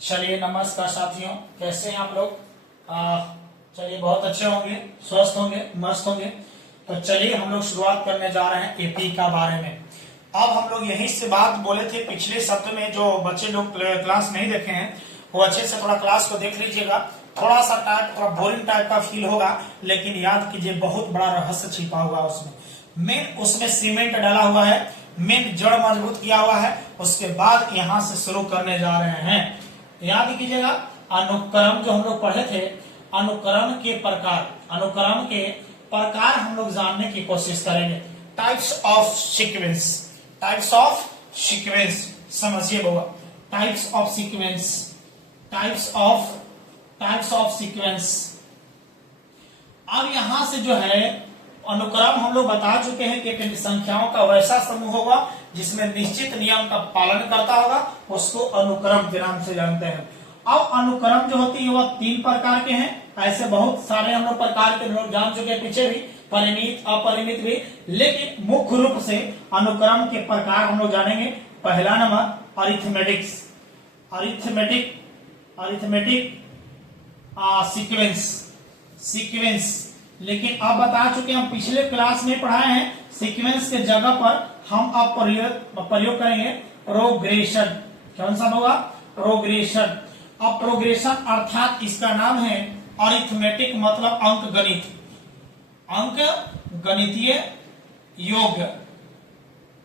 चलिए नमस्कार साथियों, कैसे हैं आप लोग। चलिए बहुत अच्छे होंगे, स्वस्थ होंगे, मस्त होंगे। तो चलिए हम लोग शुरुआत करने जा रहे हैं एपी का बारे में। अब हम लोग यहीं से बात बोले थे पिछले सत्र में, जो बच्चे लोग क्लास नहीं देखे हैं वो अच्छे से थोड़ा क्लास को देख लीजिएगा। थोड़ा सा थोड़ा बोरिंग टाइप का फील होगा, लेकिन याद कीजिए बहुत बड़ा रहस्य छिपा हुआ उसमें। मेन उसमें सीमेंट डाला हुआ है, मेन जड़ मजबूत किया हुआ है। उसके बाद यहाँ से शुरू करने जा रहे हैं। याद कीजिएगा, अनुक्रम जो हम लोग पढ़े थे, अनुक्रम के प्रकार हम लोग जानने की कोशिश करेंगे। टाइप्स ऑफ सीक्वेंस समझिए बाबा। Types of sequence. अब यहां से जो है अनुक्रम हम लोग बता चुके हैं कि संख्याओं का वैसा समूह होगा जिसमें निश्चित नियम का पालन करता होगा, उसको अनुक्रम के नाम से जानते हैं। अब अनुक्रम जो होती है वह 3 प्रकार के हैं। ऐसे बहुत सारे हम लोग प्रकार के लोग जान चुके हैं पीछे भी, परिमित अपरिमित भी, लेकिन मुख्य रूप से अनुक्रम के प्रकार हम लोग जानेंगे। पहला नंबर अरिथमेटिक सीक्वेंस। लेकिन अब बता चुके हम पिछले क्लास में पढ़ाए हैं, सीक्वेंस के जगह पर हम अब प्रयोग करेंगे प्रोग्रेशन। कौन सा होगा? प्रोग्रेशन। अब प्रोग्रेशन अर्थात इसका नाम है अरिथमेटिक, मतलब अंकगणितीय योग।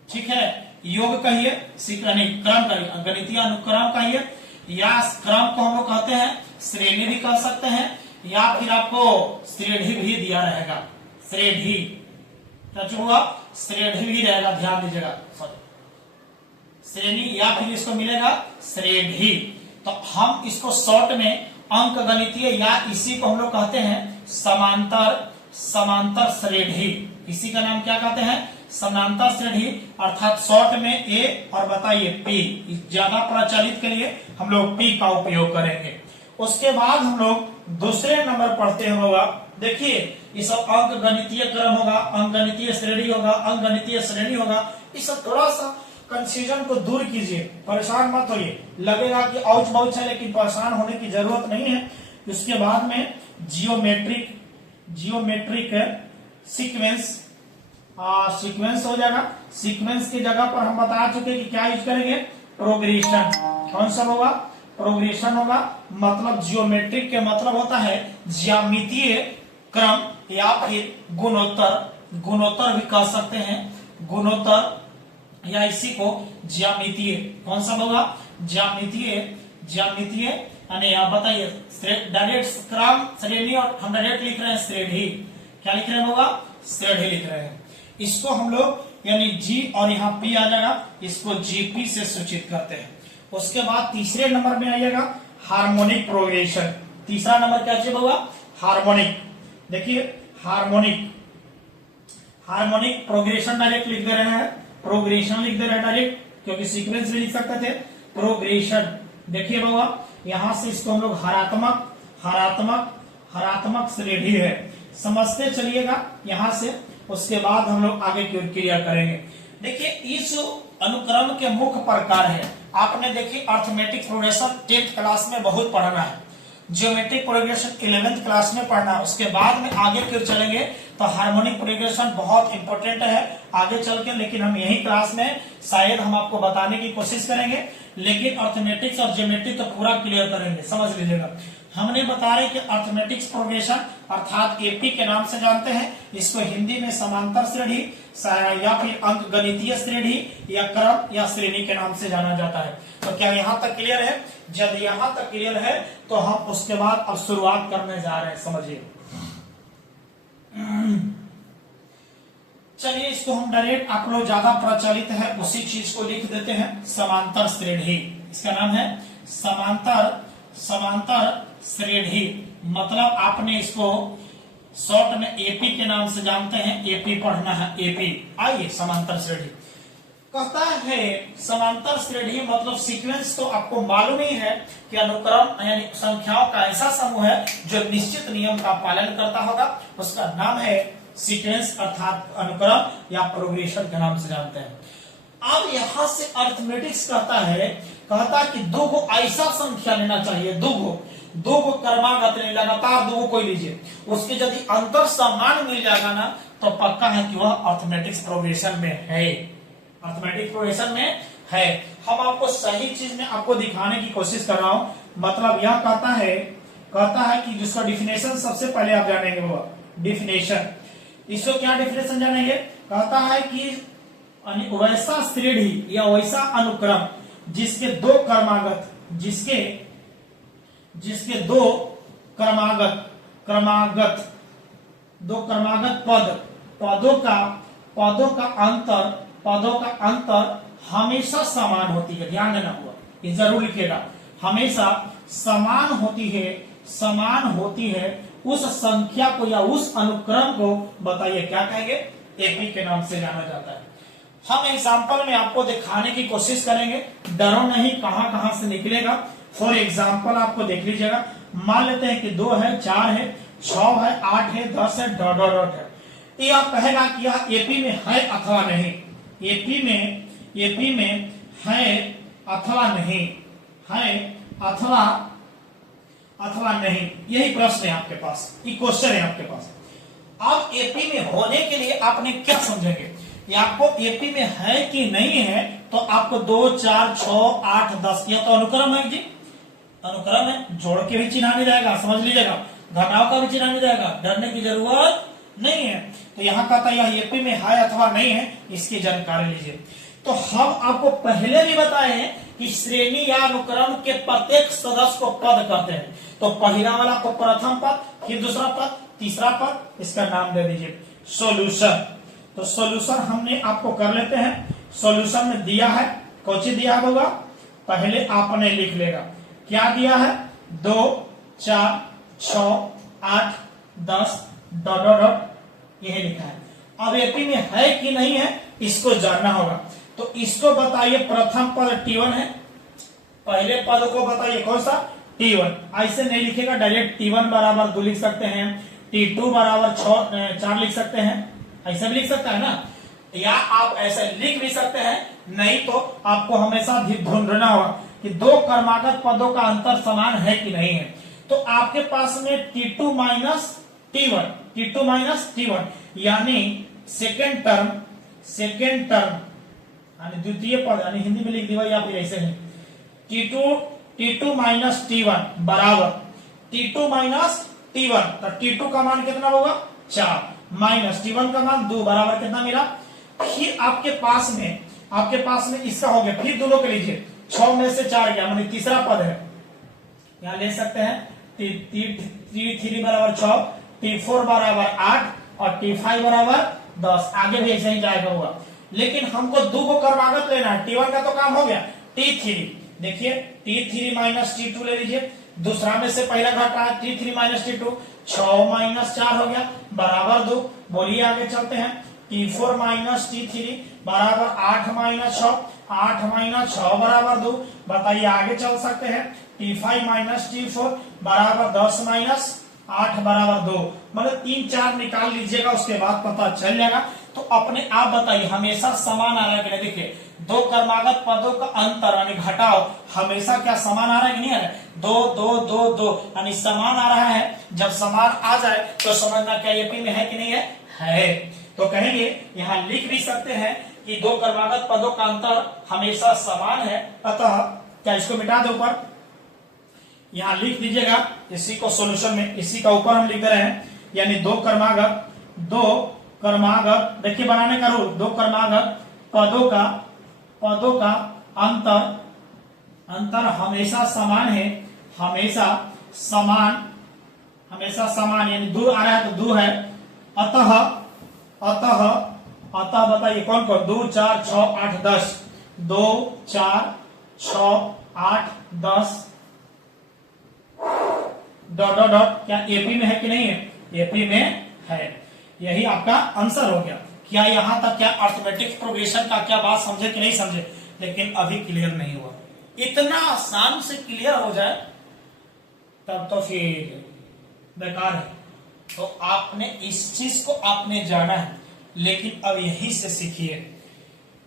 ठीक है, योग कहिए, क्रम कहिए, गणितीय अनुक्रम कहिए, या क्रम को हम लोग कहते हैं श्रेणी भी कह सकते हैं, या फिर आपको श्रेणी भी दिया रहेगा। श्रेणी भी रहेगा, ध्यान दीजिएगा। श्रेणी या फिर इसको मिलेगा श्रेणी। तो हम इसको शॉर्ट में अंकगणितीय, या इसी को हम लोग कहते हैं समांतर श्रेणी। इसी का नाम क्या कहते हैं? समांतर श्रेणी, अर्थात शॉर्ट में ए और बताइए पी। ज्यादा प्रचलित के लिए हम लोग पी का उपयोग करेंगे। उसके बाद हम लोग दूसरे नंबर पढ़ते हैं होगा। देखिए ये सब अंकगणितीय क्रम होगा, अंकगणितीय श्रेणी होगा, अंकगणितीय श्रेणी होगा। इस सब थोड़ा सा कंफ्यूजन को दूर कीजिए, परेशान मत होइए। लगेगा कि औच बहुत है, लेकिन परेशान होने की जरूरत नहीं है। उसके बाद में जियोमेट्रिक सीक्वेंस हो जाएगा। सीक्वेंस की जगह पर हम बता चुके कि क्या यूज करेंगे? प्रोग्रेशन। कौन सा होगा? प्रोग्रेशन होगा। मतलब जियोमेट्रिक के मतलब होता है ज्यामितीय क्रम, या फिर गुणोत्तर भी कह सकते हैं, गुणोत्तर, या इसी को ज्यामितीय। कौन सा होगा? ज्यामितीय यानी आप बताइए डायरेक्ट क्रम श्रेणी, और हम डायरेक्ट लिख रहे हैं श्रेणी। क्या लिख रहे हैं होगा? श्रेणी लिख रहे हैं। इसको हम लोग यानी जी और यहाँ पी आ जाएगा, इसको जीपी से सूचित करते हैं। उसके बाद तीसरे नंबर में आइएगा हार्मोनिक प्रोग्रेशन। तीसरा नंबर क्या चाहिए होगा? हार्मोनिक। देखिए हार्मोनिक प्रोग्रेशन डायरेक्ट लिख दे रहे हैं, प्रोग्रेशन लिख दे रहे हैं डायरेक्ट, क्योंकि सीक्वेंस भी लिख सकते थे। प्रोग्रेशन देखिए बाबा, यहां से इसको हम लोग हरात्मक श्रेणी है, समझते चलिएगा यहां से। उसके बाद हम लोग आगे की क्रिया करेंगे। देखिए इस अनुक्रम के मुख्य प्रकार है। आपने देखिए अर्थमेटिक प्रोग्रेशन 10th क्लास में बहुत पढ़ना है, ज्योमेट्रिक प्रोग्रेशन 11th क्लास में पढ़ना। उसके बाद में आगे फिर चलेंगे तो हार्मोनिक प्रोग्रेशन बहुत इंपॉर्टेंट है आगे चल के, लेकिन हम यही क्लास में शायद हम आपको बताने की कोशिश करेंगे। लेकिन अर्थमेटिक्स और ज्योमेट्रिक तो पूरा क्लियर करेंगे, समझ लीजिएगा। हमने बता रहे कि अर्थमेटिक्स प्रोग्रेशन अर्थात एपी के नाम से जानते हैं। इसको हिंदी में समांतर श्रेणी, या फिर अंकगणितीय श्रेणी, या क्रम, या श्रेणी के नाम से जाना जाता है। तो क्या यहाँ तक क्लियर है? जब यहाँ तक क्लियर है तो हम उसके बाद अब शुरुआत करने जा रहे हैं, समझिए। चलिए इसको हम डायरेक्ट, आप लोग ज्यादा प्रचलित है उसी चीज को लिख देते हैं, समांतर श्रेणी। इसका नाम है समांतर श्रेणी। मतलब आपने इसको शॉर्ट में एपी के नाम से जानते हैं, एपी पढ़ना है, एपी। आइए समांतर श्रेणी कहता है। समांतर श्रेणी मतलब सीक्वेंस तो आपको मालूम ही है कि अनुक्रम यानी संख्याओं का ऐसा समूह है जो निश्चित नियम का पालन करता होगा, उसका नाम है सीक्वेंस अर्थात अनुक्रम या प्रोग्रेशन के नाम से जानते हैं। अब यहां से अर्थमेटिक्स कहता है कहता कि दो को ऐसा संख्या लेना चाहिए, दो को क्रमागत नहीं, लगातार दो को लीजिए, उसके यदि अंतर समान मिल जाएगा ना तो पक्का है कि वह अर्थमेटिक्स प्रोग्रेशन में है, अर्थमेटिक प्रोग्रेशन में है। हम आपको सही चीज में आपको दिखाने की कोशिश कर रहा हूं। मतलब यह कहता है कि जिसका डिफिनेशन सबसे पहले आप जानेंगे वो डिफिनेशन। इसको क्या डिफिनेशन जानेंगे? कहता है कि वैसा श्रेणी या वैसा अनुक्रम जिसके दो क्रमागत पदों का अंतर हमेशा समान होती है। ध्यान देना हुआ, ये जरूर लिखिएगा, हमेशा समान होती है उस संख्या को या उस अनुक्रम को बताइए, क्या कहेंगे? एपी के नाम से जाना जाता है। हम एग्जाम्पल में आपको दिखाने की कोशिश करेंगे, डरो नहीं, कहां से निकलेगा। फॉर एग्जाम्पल आपको देख लीजिएगा, मान लेते हैं कि 2 है, 4 है, 6 है, 8 है, 10 है, डॉट डॉट डॉट है। ये आप कहेगा कि यह एपी में है अथवा नहीं, एपी में है अथवा नहीं, है अथवा नहीं, यही प्रश्न है आपके पास, ये क्वेश्चन है आपके पास। अब एपी में होने के लिए आपने क्या समझेंगे? ये आपको एपी में है कि नहीं है, तो आपको 2, 4, 6, 8, 10 यह तो अनुक्रम है जी, अनुक्रम है, जोड़ के भी चिन्ह नहीं रहेगा, समझ लीजिएगा, घटाव का भी चिन्ह नहीं रहेगा, डरने की जरूरत नहीं है। तो यहाँ कहता है यह एपी में है अथवा नहीं है, इसकी जानकारी लीजिए। तो हम आपको पहले भी बताए हैं कि श्रेणी या अनुक्रम के प्रत्येक सदस्य को पद कहते हैं। तो पहला वाला को प्रथम पद, फिर दूसरा पद, तीसरा पद, इसका नाम दे दीजिए सॉल्यूशन। तो सॉल्यूशन हमने आपको कर लेते हैं। सॉल्यूशन में दिया है, कौन दिया होगा? पहले आपने लिख लेगा, क्या दिया है? 2, 4, 6, 8, 10 डॉट डॉट डॉट, यही लिखा है। अब एपी में है कि नहीं है इसको जानना होगा, तो इसको बताइए प्रथम पद T1 है, पहले पद को बताइए कौन सा? T1। ऐसे नहीं लिखेगा, डायरेक्ट T1 बराबर 2 लिख सकते हैं, T2 बराबर 4 लिख सकते हैं, ऐसा भी लिख सकता है ना, या आप ऐसे लिख भी सकते हैं। नहीं तो आपको हमेशा ढूंढना होगा कि दो क्रमागत पदों का अंतर समान है कि नहीं है। तो आपके पास में T2 माइनस T1 यानी सेकेंड टर्म यानी द्वितीय पद, यानी हिंदी में लिख दिया या फिर ऐसे नहीं, T2 माइनस T1 बराबर T2 माइनस T1। तो T2 का मान कितना होगा? 4 माइनस T1 का मान 2 बराबर कितना मिला? फिर आपके पास में इसका हो गया, फिर दोनों के लीजिए, 6 में से 4 गया, मानी तीसरा पद है, यहां ले सकते हैं T3 बराबर 6, T4 बराबर 8 और T5 बराबर 10। आगे भी ऐसे ही जाएगा हुआ, लेकिन हमको 2 को क्रमागत लेना है। T1 का तो काम हो गया, T3 देखिए, T3 माइनस T2 ले लीजिए, दूसरा में से पहला घटा है T3 माइनस T2, 6 माइनस 4 हो गया बराबर 2। बोलिए आगे चलते हैं, T4 माइनस T3 बराबर 8 माइनस 6, 8 माइनस 6 बराबर 2। बताइए आगे चल सकते हैं, T5 माइनस T4 बराबर 10 माइनस 8 बराबर 2। मतलब 3, 4 निकाल लीजिएगा, उसके बाद पता चल जाएगा। तो अपने आप बताइए हमेशा समान आ रहा है कि नहीं? देखिए, दो क्रमागत पदों का अंतर यानी घटाव हमेशा क्या समान आ रहा है कि नहीं आ रहा है? 2 यानी समान आ रहा है। जब समान आ जाए तो समझना क्या एपी में है कि नहीं है? तो कहेंगे, यहां लिख भी सकते हैं कि दो क्रमागत पदों का अंतर हमेशा समान है, अतः क्या इसको मिटा दो ऊपर, यहां लिख दीजिएगा इसी को सॉल्यूशन में, इसी का ऊपर हम लिख रहे हैं, यानी दो क्रमागत देखिए बनाने का रूल, दो क्रमागत पदों का अंतर हमेशा समान है, हमेशा समान यानी 2 आ रहा है तो 2 है। अतः बताइए कौन कौन? 2, 4, 6, 8, 10, 2, 4, 6, 8, 10 डॉट डॉट डॉट, क्या एपी में है कि नहीं है? एपी में है। यही आपका आंसर हो गया। क्या यहां तक क्या अर्थमेटिक प्रोग्रेशन का क्या बात समझे कि नहीं समझे? लेकिन अभी क्लियर नहीं हुआ। इतना आसान से क्लियर हो जाए तब तो फिर बेकार है। तो आपने इस चीज को आपने जाना है, लेकिन अब यहीं से सीखिए।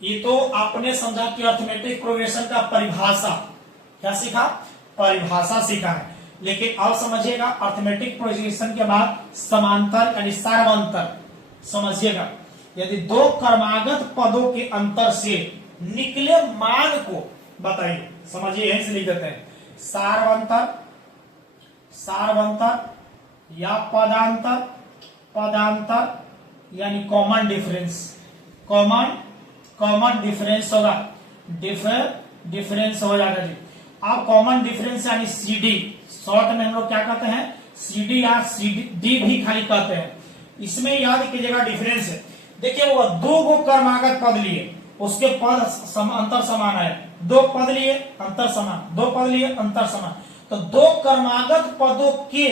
ये तो आपने समझा कि अर्थमेटिक प्रोग्रेशन का परिभाषा क्या सीखा, परिभाषा सीखा है। लेकिन अब समझिएगा अर्थमेटिक प्रोग्रेशन के बाद समांतर यानी सार्वंतर समझिएगा। यदि दो क्रमागत पदों के अंतर से निकले मान को बताइए, समझिए यहीं से लिख देते हैं, सार्वंतर, सार्वंतर या पदांतर, पदांतर यानी कॉमन डिफरेंस, कॉमन डिफरेंस होगा, डिफरेंस हो जाएगा जी। अब कॉमन डिफरेंस यानी सीडी, शॉर्ट में हम लोग क्या कहते हैं, सीडी या सीडी भी खाली कहते हैं। इसमें याद कीजिएगा डिफरेंस है। देखिए वो दो गो क्रमागत पद लिए, उसके पद अंतर समान है, दो पद लिए अंतर समान, दो पद लिए अंतर समान, तो दो क्रमागत पदों के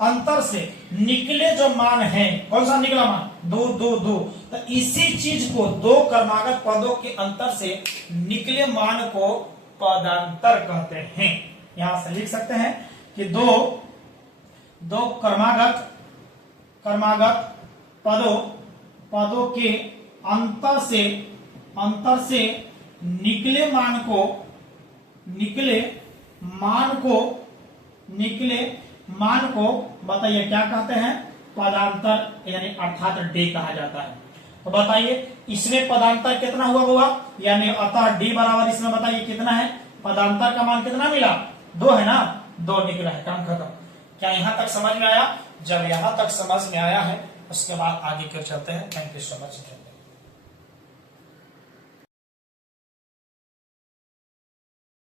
अंतर से निकले जो मान है, कौन सा निकला मान, दो दो दो, तो इसी चीज को दो क्रमागत पदों के अंतर से निकले मान को पदांतर कहते हैं। यहां से लिख सकते हैं कि दो क्रमागत पदों के अंतर से निकले मान को बताइए क्या कहते हैं, पदांतर यानी अर्थात डी कहा जाता है। तो बताइए इसमें पदांतर कितना हुआ यानी अतः डी बराबर इसमें बताइए कितना है, पदांतर का मान कितना मिला, 2 है ना, 2 निकला है, काम खत्म। क्या यहां तक समझ में आया? जब यहां तक समझ में आया है उसके बाद आगे क्यों चलते हैं। Thank you so much.